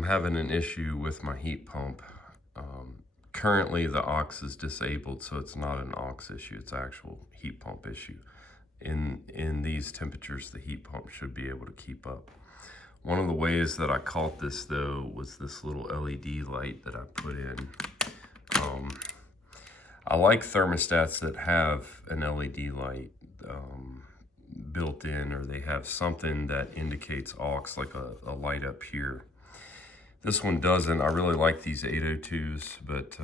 I'm having an issue with my heat pump. Currently the aux is disabled, so it's not an aux issue, it's an actual heat pump issue. In these temperatures, the heat pump should be able to keep up. One of the ways that I caught this though was this little LED light that I put in. I like thermostats that have an LED light built in, or they have something that indicates aux, like a light up here. This one doesn't. I really like these 802s, but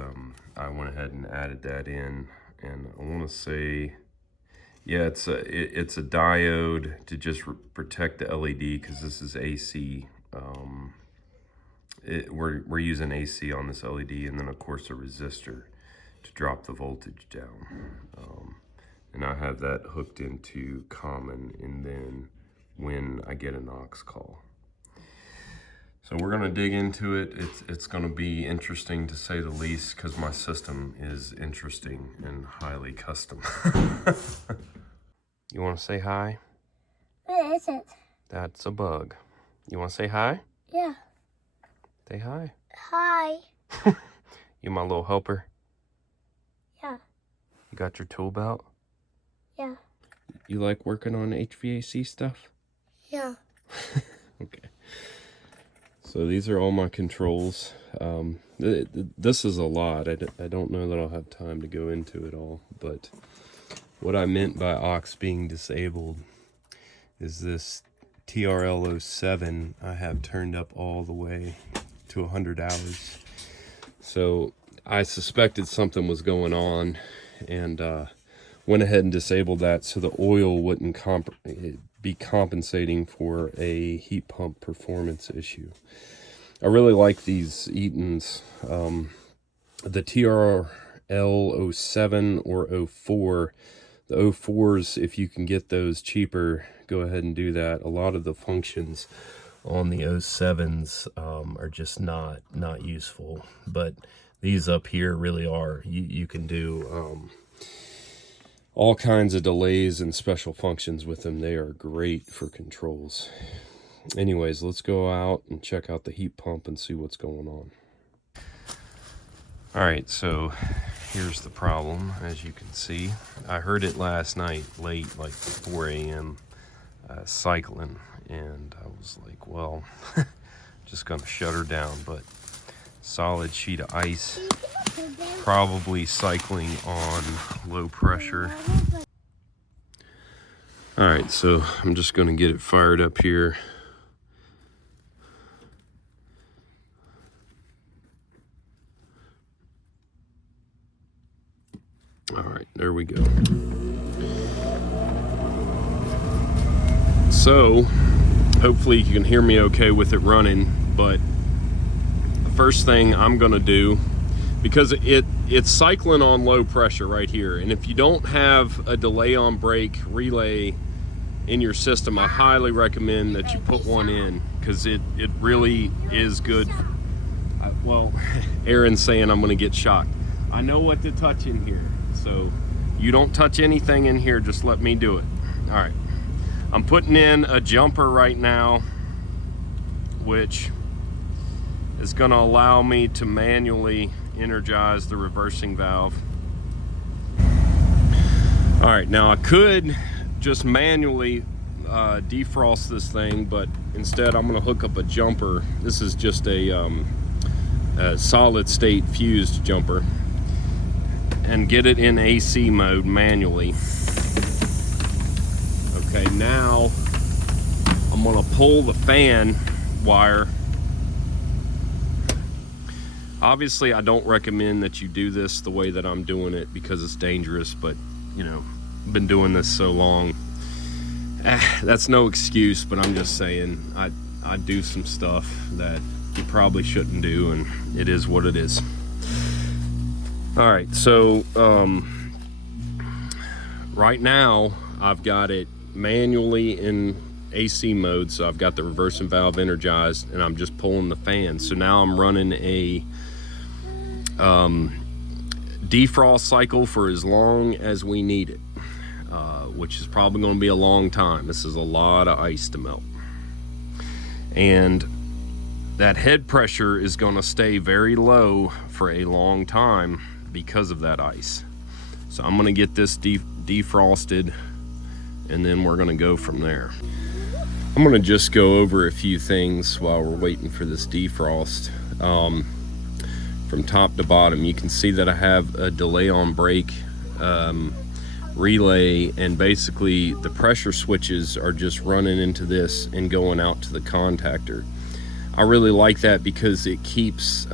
I went ahead and added that in. And I want to say, yeah, it's a diode to just protect the LED, because this is AC. We're using AC on this LED, and then of course a resistor to drop the voltage down. And I have that hooked into common, and then when I get an aux call. So we're gonna dig into it. It's gonna be interesting to say the least, because my system is interesting and highly custom. You wanna say hi? What is it? That's a bug. You wanna say hi? Yeah. Say hi. Hi. You my little helper? Yeah. You got your tool belt? Yeah. You like working on HVAC stuff? Yeah. Okay. So these are all my controls. This is a lot. I don't know that I'll have time to go into it all, but what I meant by aux being disabled is this TRL07 I have turned up all the way to 100 hours. So I suspected something was going on, and went ahead and disabled that so the oil wouldn't be compensating for a heat pump performance issue. I really like these Eaton's, the TRL07 or 04. The 04s, if you can get those cheaper, go ahead and do that. A lot of the functions on the 07s are just not useful, but these up here really are. You can do all kinds of delays and special functions with them. They are great for controls. Anyways, let's go out and check out the heat pump and see what's going on. All right, so here's the problem. As you can see, I heard it last night late, like 4 a.m. Cycling, and I was like, well, just gonna shut her down. But solid sheet of ice, probably cycling on low pressure. All right, so I'm just gonna get it fired up here. All right, there we go. So hopefully you can hear me okay with it running, but the first thing I'm gonna do, because it's cycling on low pressure right here, and if you don't have a delay on brake relay in your system, I highly recommend that you put one in, because it really is good. Well, Aaron's saying I'm gonna get shocked. I know what to touch in here, so you don't touch anything in here, just let me do it. All right, I'm putting in a jumper right now, which is going to allow me to manually energize the reversing valve. All right, now I could just manually defrost this thing, but instead I'm going to hook up a jumper. This is just a solid state fused jumper, and get it in AC mode manually. Okay, now I'm gonna pull the fan wire. Obviously, I don't recommend that you do this the way that I'm doing it, because it's dangerous, but you know, I've been doing this so long. That's no excuse, but I'm just saying, I do some stuff that you probably shouldn't do, and it is what it is. All right, so right now I've got it manually in AC mode, so I've got the reversing valve energized, and I'm just pulling the fan. So now I'm running a defrost cycle for as long as we need it, which is probably going to be a long time. This is a lot of ice to melt. And that head pressure is going to stay very low for a long time because of that ice. So I'm going to get this defrosted, and then we're going to go from there. I'm going to just go over a few things while we're waiting for this defrost. From top to bottom, you can see that I have a delay on brake relay, and basically the pressure switches are just running into this and going out to the contactor. I really like that because it keeps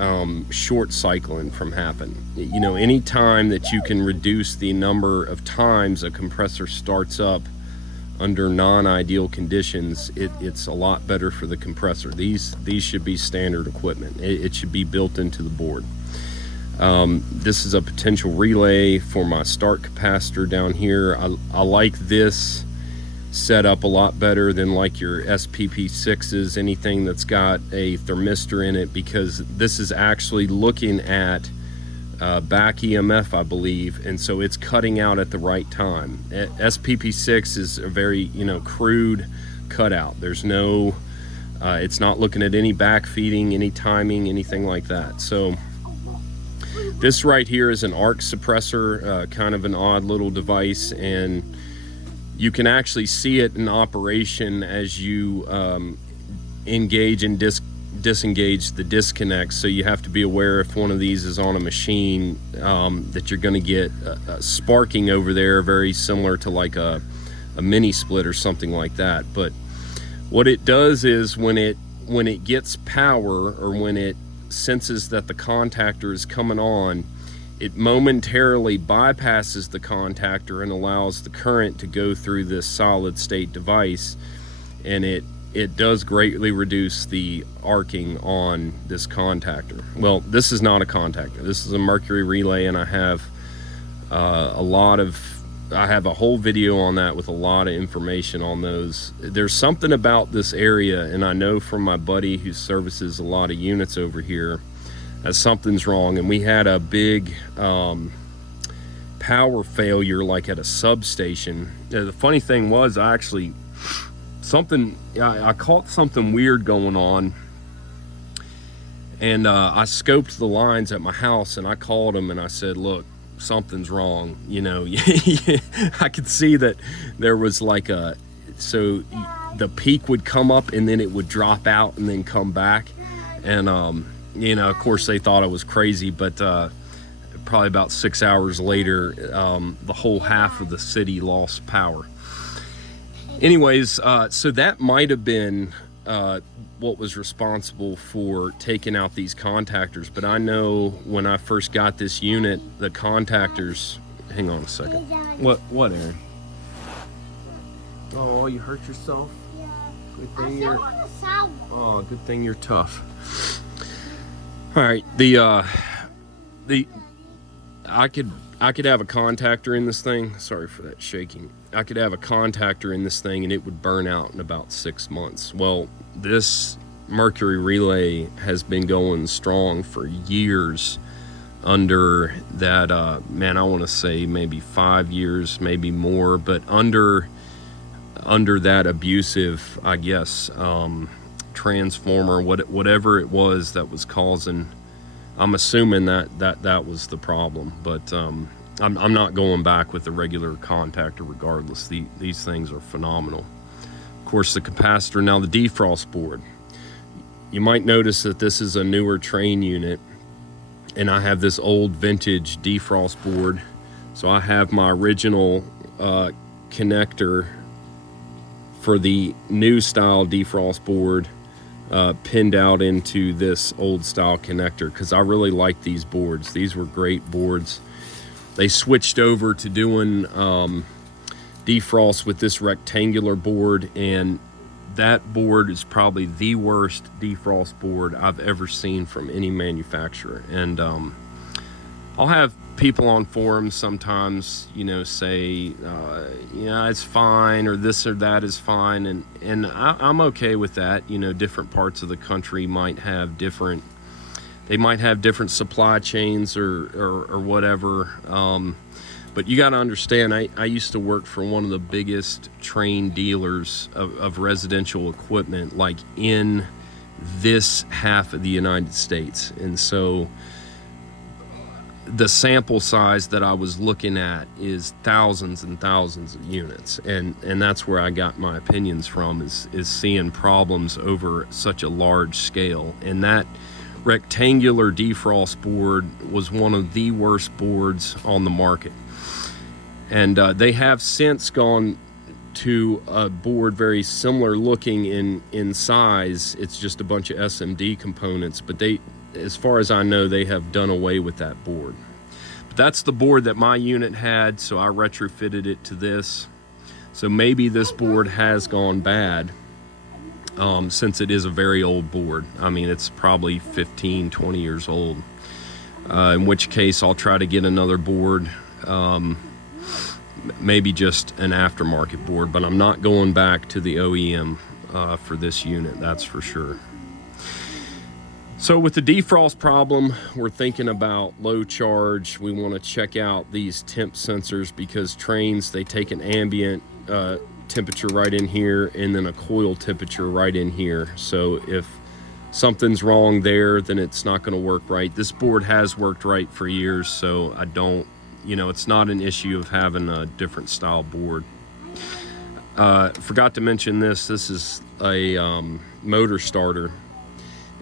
short cycling from happening. You know, any time that you can reduce the number of times a compressor starts up under non-ideal conditions, it's a lot better for the compressor. These should be standard equipment. It should be built into the board. This is a potential relay for my start capacitor down here. I like this setup a lot better than like your SPP6s, anything that's got a thermistor in it, because this is actually looking at back EMF, I believe, and so it's cutting out at the right time. SPP6 is a very, you know, crude cutout. There's no, it's not looking at any back feeding, any timing, anything like that. So this right here is an arc suppressor, kind of an odd little device, and you can actually see it in operation as you engage and disengage the disconnects. So you have to be aware if one of these is on a machine that you're going to get sparking over there, very similar to like a mini split or something like that. But what it does is when it gets power, or when it senses that the contactor is coming on, it momentarily bypasses the contactor and allows the current to go through this solid state device, and it does greatly reduce the arcing on this contactor. Well, this is not a contactor. This is a Mercury relay, and I have I have a whole video on that with a lot of information on those. There's something about this area, and I know from my buddy who services a lot of units over here, that something's wrong. And we had a big power failure, like at a substation. The funny thing was, I caught something weird going on, and I scoped the lines at my house, and I called them and I said, look, something's wrong. You know, I could see that there was like so the peak would come up and then it would drop out and then come back. And you know, of course they thought I was crazy, but probably about 6 hours later, the whole half of the city lost power. Anyways, so that might have been what was responsible for taking out these contactors. But I know when I first got this unit, the contactors, hang on a second. What, Aaron? Oh, you hurt yourself? Yeah. Good thing you're good thing you're tough. All right, I could have a contactor in this thing. Sorry for that shaking. I could have a contactor in this thing and it would burn out in about 6 months. Well, this Mercury relay has been going strong for years under that, man, I want to say maybe 5 years, maybe more, but under that abusive, I guess, transformer, whatever it was that was causing. I'm assuming that was the problem, but I'm not going back with the regular contactor regardless. These things are phenomenal. Of course, the capacitor, now the defrost board. You might notice that this is a newer Trane unit, and I have this old vintage defrost board. So I have my original connector for the new style defrost board pinned out into this old style connector, because I really like these boards. These were great boards. They switched over to doing defrost with this rectangular board, and that board is probably the worst defrost board I've ever seen from any manufacturer. And I'll have people on forums sometimes, you know, say, yeah, it's fine, or this or that is fine, and I'm okay with that. You know, different parts of the country might have different, they might have different supply chains or whatever. But you got to understand, I used to work for one of the biggest Trane dealers of residential equipment, like in this half of the United States. And so the sample size that I was looking at is thousands and thousands of units, and that's where I got my opinions from, is seeing problems over such a large scale. And that rectangular defrost board was one of the worst boards on the market, and they have since gone to a board very similar looking in size. It's just a bunch of SMD components, but they, as far as I know, they have done away with that board. But that's the board that my unit had, so I retrofitted it to this. So maybe this board has gone bad, since it is a very old board. I mean, it's probably 15, 20 years old. In which case I'll try to get another board, maybe just an aftermarket board, but I'm not going back to the OEM for this unit, that's for sure. So with the defrost problem, we're thinking about low charge. We want to check out these temp sensors, because Tranes, they take an ambient temperature right in here and then a coil temperature right in here. So if something's wrong there, then it's not going to work right. This board has worked right for years, so I don't, you know, it's not an issue of having a different style board. Forgot to mention this is a motor starter,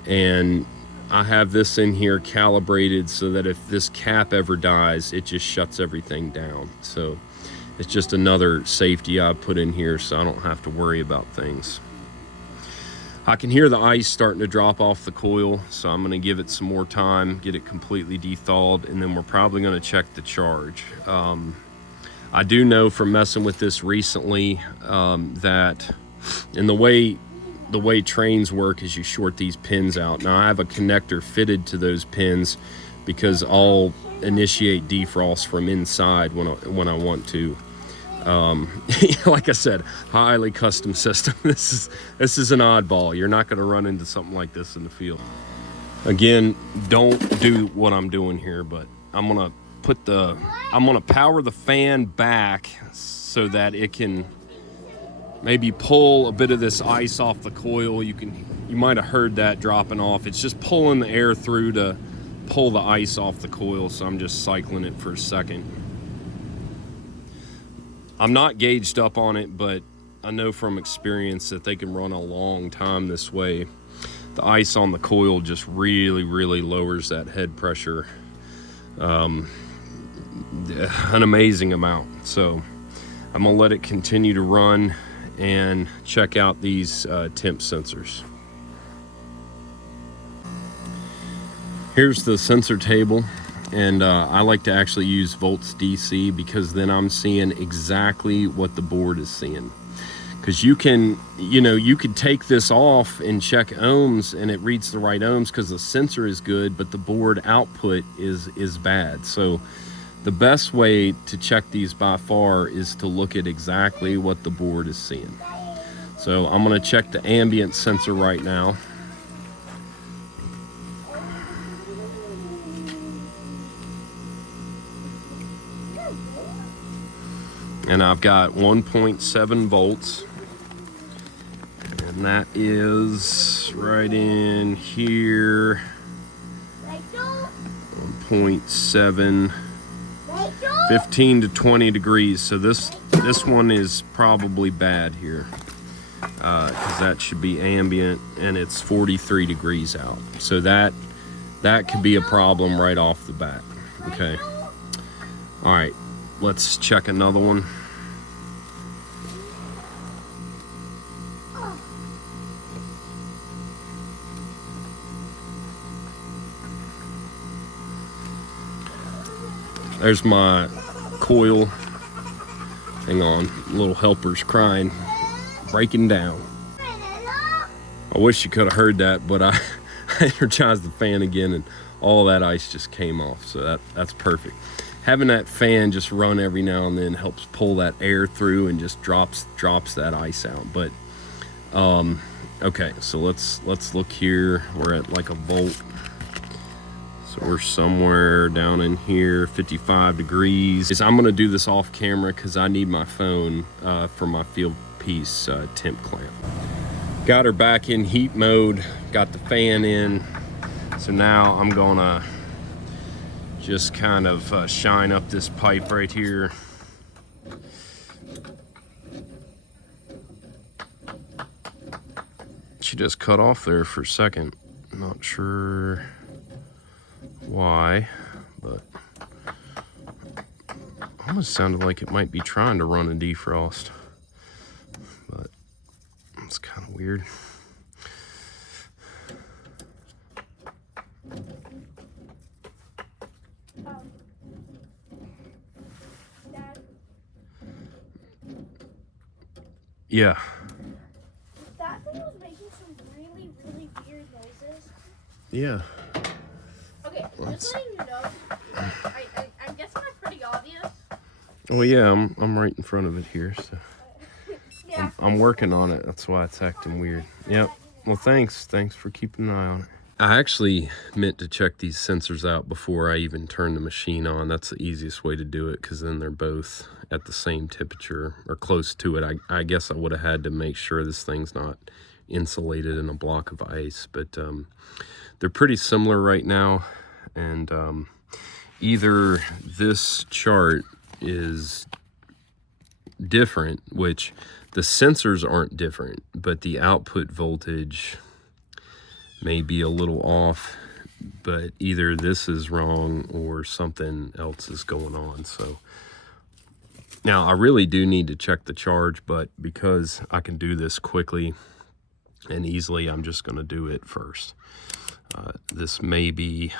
and I have this in here calibrated so that if this cap ever dies, it just shuts everything down. So it's just another safety I put in here so I don't have to worry about things. I can hear the ice starting to drop off the coil, so I'm going to give it some more time, get it completely thawed, and then we're probably going to check the charge. I do know from messing with this recently that, and the way Tranes work is you short these pins out. Now I have a connector fitted to those pins because I'll initiate defrost from inside when I want to. Like I said, highly custom system. This is an oddball. You're not going to run into something like this in the field. Again, don't do what I'm doing here, but I'm gonna power the fan back so that it can maybe pull a bit of this ice off the coil. You might have heard that dropping off. It's just pulling the air through to pull the ice off the coil, so I'm just cycling it for a second. I'm not gauged up on it, but I know from experience that they can run a long time this way. The ice on the coil just really, really lowers that head pressure an amazing amount. So I'm gonna let it continue to run and check out these temp sensors. Here's the sensor table, and I like to actually use volts DC, because then I'm seeing exactly what the board is seeing. Because you could take this off and check ohms and it reads the right ohms because the sensor is good, but the board output is bad. So the best way to check these by far is to look at exactly what the board is seeing. So I'm going to check the ambient sensor right now. And I've got 1.7 volts. And that is right in here. 1.7. 15 to 20 degrees. So this one is probably bad here, because that should be ambient, and it's 43 degrees out. So that could be a problem right off the bat. Okay. All right. Let's check another one. There's my coil. Hang on, little helper's crying, breaking down. I wish you could have heard that, but I energized the fan again and all that ice just came off, so that's perfect. Having that fan just run every now and then helps pull that air through and just drops that ice out. But okay, so let's look here. We're at like a volt. So we're somewhere down in here, 55 degrees. I'm gonna do this off camera because I need my phone for my field piece temp clamp. Got her back in heat mode, got the fan in. So now I'm gonna just kind of shine up this pipe right here. She just cut off there for a second. Not sure why, but almost sounded like it might be trying to run a defrost, but it's kind of weird. Yeah. That thing was making some really, really weird noises. Yeah. Okay, just letting you know, I'm guessing that's pretty obvious. Oh yeah, I'm right in front of it here, so Yeah. I'm working on it. That's why it's acting weird. Yep. Well, thanks for keeping an eye on it. I actually meant to check these sensors out before I even turn the machine on. That's the easiest way to do it, because then they're both at the same temperature or close to it. I guess I would have had to make sure this thing's not insulated in a block of ice, but they're pretty similar right now. And either this chart is different, which the sensors aren't different, but the output voltage may be a little off, but either this is wrong or something else is going on. So now I really do need to check the charge, but because I can do this quickly and easily, I'm just going to do it first. This may be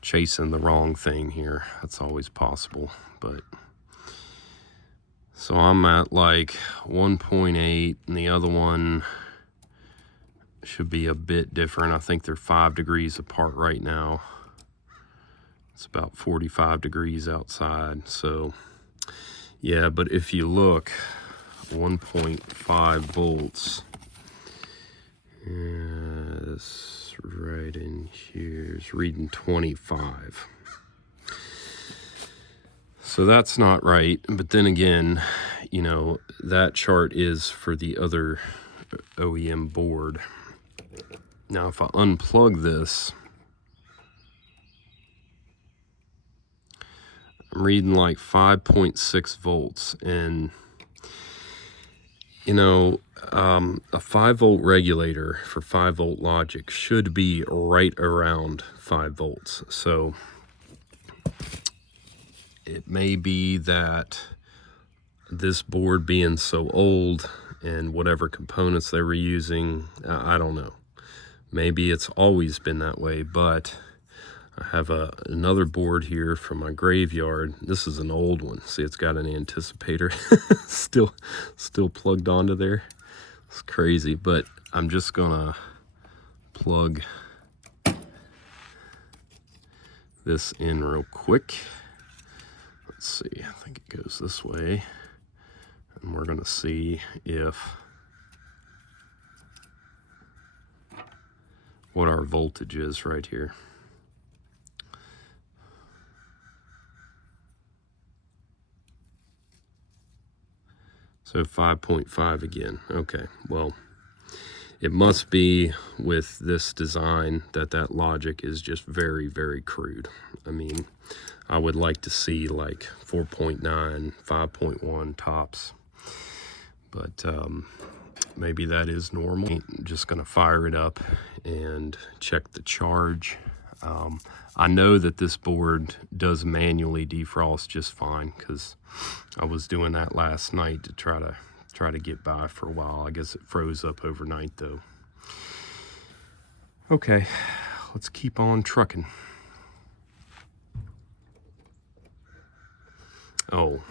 chasing the wrong thing here. That's always possible, but so I'm at like 1.8 and the other one should be a bit different. I think they're 5 degrees apart right now. It's about 45 degrees outside. So yeah, but if you look, 1.5 volts is right in here. It's reading 25. So that's not right. But then again, you know, that chart is for the other OEM board. Now, if I unplug this, I'm reading like 5.6 volts. And, you know, a 5 volt regulator for 5 volt logic should be right around 5 volts. So it may be that this board being so old and whatever components they were using, I don't know. Maybe it's always been that way, but I have another board here from my graveyard. This is an old one. See, it's got an anticipator still plugged onto there. It's crazy, but I'm just gonna plug this in real quick. Let's see, I think it goes this way. And we're gonna see what our voltage is right here. So 5.5 again. Okay, well, it must be with this design that logic is just very, very crude. I mean, I would like to see like 4.9, 5.1 tops, but maybe that is normal. I'm just gonna fire it up and check the charge. I know that this board does manually defrost just fine, because I was doing that last night to try to get by for a while. I guess it froze up overnight though. Okay, let's keep on trucking. Oh,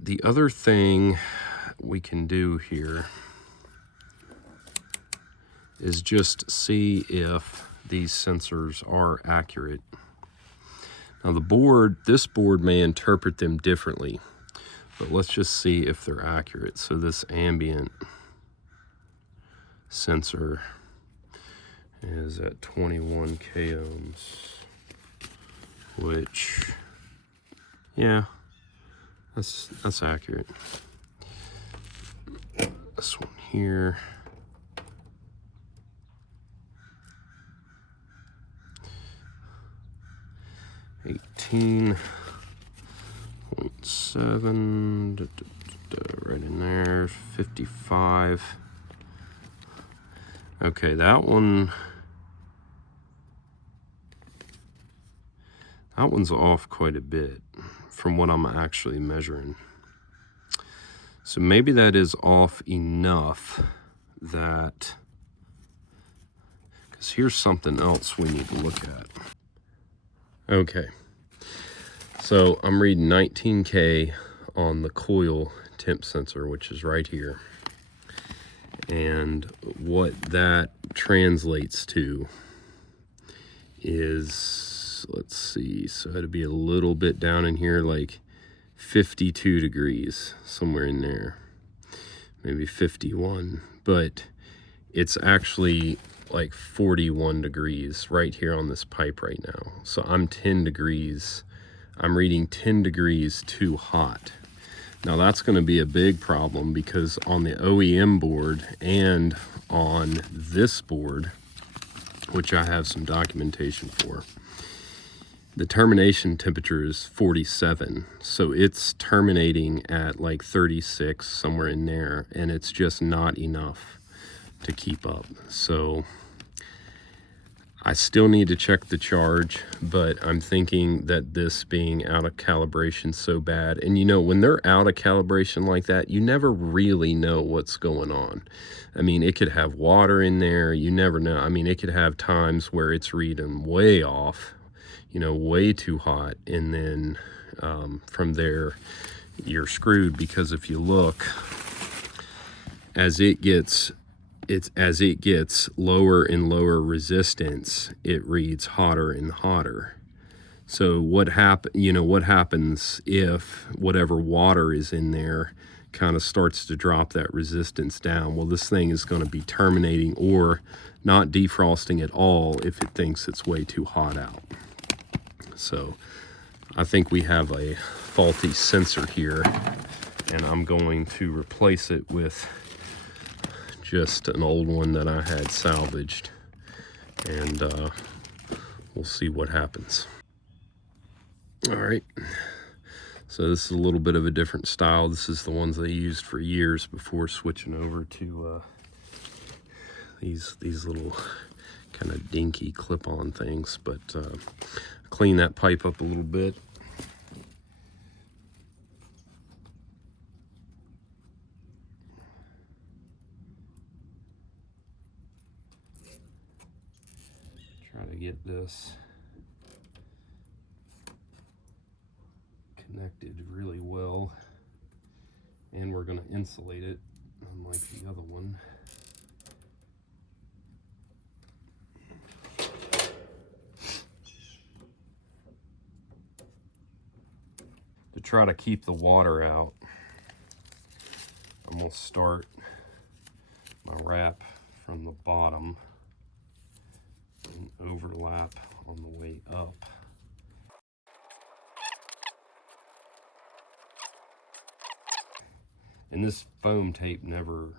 the other thing we can do here is just see if these sensors are accurate. Now this board may interpret them differently, but let's just see if they're accurate. So this ambient sensor is at 21 k ohms, which, yeah, that's accurate. this one here. .7 right in there. 55. Okay, that one's off quite a bit from what I'm actually measuring. So maybe that is off enough that, because here's something else we need to look at. Okay, so I'm reading 19K on the coil temp sensor, which is right here. And what that translates to is, let's see, so it'd be a little bit down in here, like 52 degrees, somewhere in there, maybe 51, but it's actually like 41 degrees right here on this pipe right now. So I'm 10 degrees, I'm reading 10 degrees too hot. Now that's going to be a big problem, because on the OEM board and on this board, which I have some documentation for, the termination temperature is 47. So it's terminating at like 36, somewhere in there, and it's just not enough to keep up. So I still need to check the charge, but I'm thinking that this being out of calibration so bad, and you know, when they're out of calibration like that, you never really know what's going on. I mean, it could have water in there, you never know. I mean, it could have times where it's reading way off, you know, way too hot, and then from there you're screwed, because if you look, as it gets lower and lower resistance, it reads hotter and hotter. So what happens if whatever water is in there kind of starts to drop that resistance down? Well, this thing is going to be terminating or not defrosting at all if it thinks it's way too hot out. So I think we have a faulty sensor here, and I'm going to replace it with just an old one that I had salvaged, and we'll see what happens. All right, so this is a little bit of a different style. This is the ones I used for years before switching over to these little kind of dinky clip-on things, but clean that pipe up a little bit. Try to get this connected really well, and we're going to insulate it unlike the other one. To try to keep the water out, I'm going to start my wrap from the bottom and overlap on the way up. And this foam tape never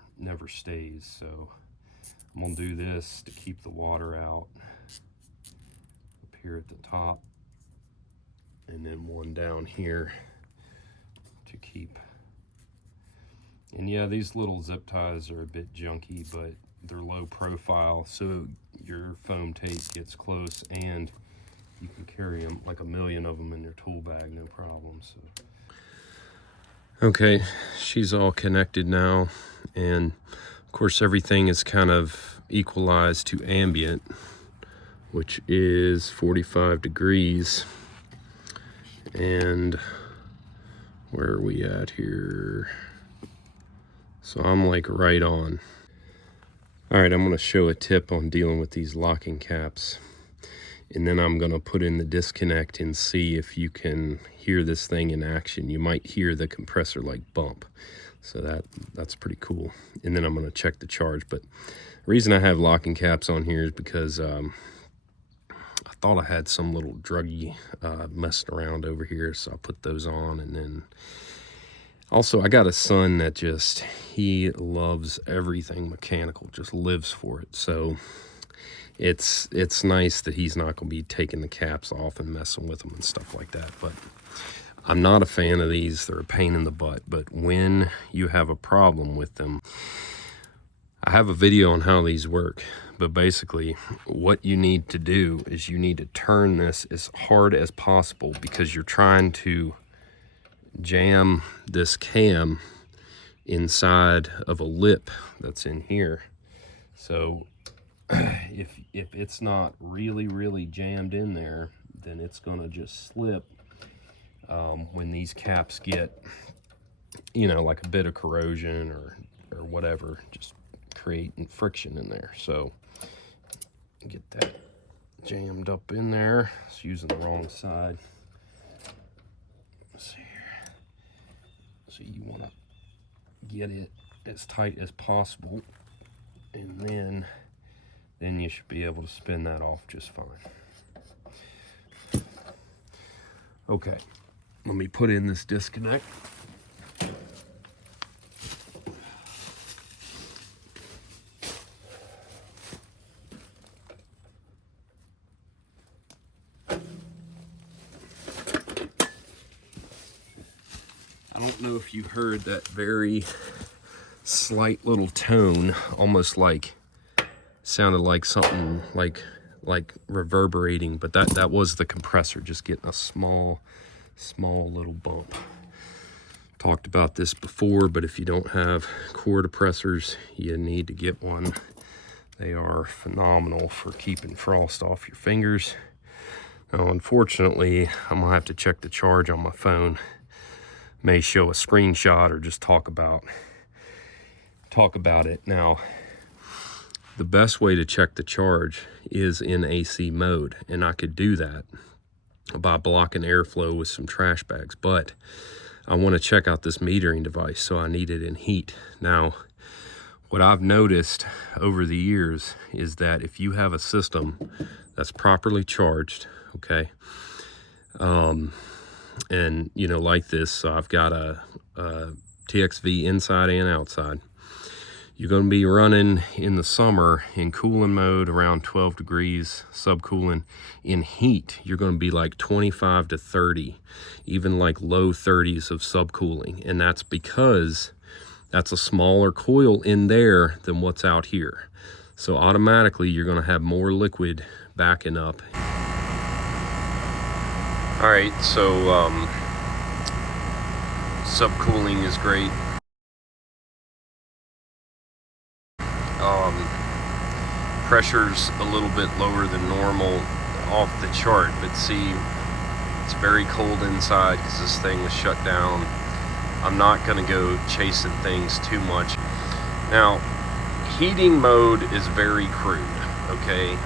stays, so I'm gonna do this to keep the water out up here at the top, and then one down here to keep. And yeah, these little zip ties are a bit junky, but they're low profile, so your foam tape gets close and you can carry them, like a million of them, in your tool bag, no problem. So okay, she's all connected now, and of course everything is kind of equalized to ambient, which is 45 degrees. And where are we at here? So I'm like right on. All right, I'm going to show a tip on dealing with these locking caps, and then I'm going to put in the disconnect and see if you can hear this thing in action. You might hear the compressor like bump, so that's pretty cool. And then I'm going to check the charge. But the reason I have locking caps on here is because I thought I had some little druggie messing around over here, so I put those on, and then Also, I got a son that he loves everything mechanical, just lives for it. So it's nice that he's not going to be taking the caps off and messing with them and stuff like that. But I'm not a fan of these. They're a pain in the butt. But when you have a problem with them, I have a video on how these work. But basically, what you need to do is you need to turn this as hard as possible, because you're trying to jam this cam inside of a lip that's in here. So if it's not really jammed in there, then it's gonna just slip when these caps get, you know, like a bit of corrosion or whatever, just creating friction in there. So get that jammed up in there. It's using the wrong side. Let's see here. So you want to get it as tight as possible, and then you should be able to spin that off just fine. Okay, let me put in this disconnect. I don't know if you heard that very slight little tone, almost like sounded like something like reverberating, but that was the compressor just getting a small little bump. Talked about this before, but if you don't have core depressors, you need to get one. They are phenomenal for keeping frost off your fingers. Now, unfortunately, I'm gonna have to check the charge on my phone. May show a screenshot or just talk about it. Now, the best way to check the charge is in AC mode, and I could do that by blocking airflow with some trash bags, but I want to check out this metering device, so I need it in heat. Now, what I've noticed over the years is that if you have a system that's properly charged, okay, and you know, like this, so I've got a TXV inside and outside. You're going to be running in the summer in cooling mode around 12 degrees, subcooling. In heat, you're going to be like 25 to 30, even like low 30s of subcooling. And that's because that's a smaller coil in there than what's out here. So automatically, you're going to have more liquid backing up. All right, so subcooling is great. Pressure's a little bit lower than normal off the chart, but see, it's very cold inside because this thing was shut down. I'm not going to go chasing things too much. Now, heating mode is very crude, okay?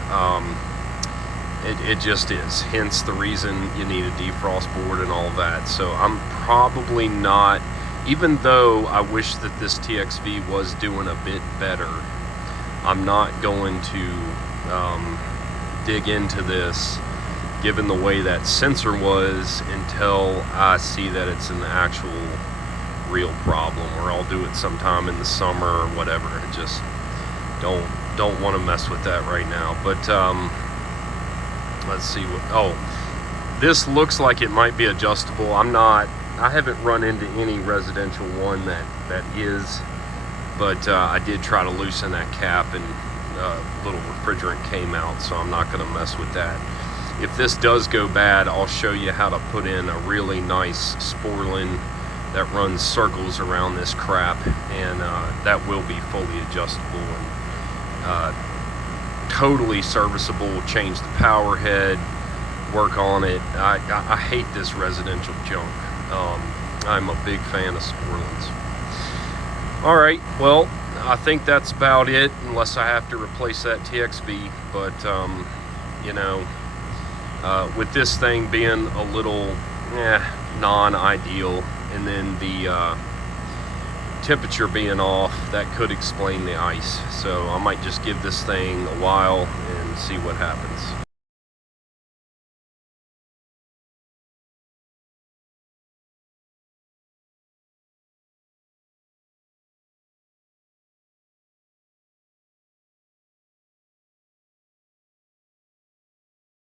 It just is, hence the reason you need a defrost board and all that. So I'm probably not, even though I wish that this TXV was doing a bit better, I'm not going to dig into this, given the way that sensor was, until I see that it's an actual real problem, or I'll do it sometime in the summer or whatever. I just don't want to mess with that right now. But let's see what, oh, this looks like it might be adjustable. I haven't run into any residential one that is, but I did try to loosen that cap, and little refrigerant came out, so I'm not going to mess with that. If this does go bad, I'll show you how to put in a really nice sporlan that runs circles around this crap, and that will be fully adjustable and totally serviceable. Change the power head, work on it. I hate this residential junk. I'm a big fan of sporlans. All right, well, I think that's about it, unless I have to replace that TXV. But you know, with this thing being a little non-ideal, and then the temperature being off, that could explain the ice. So I might just give this thing a while and see what happens.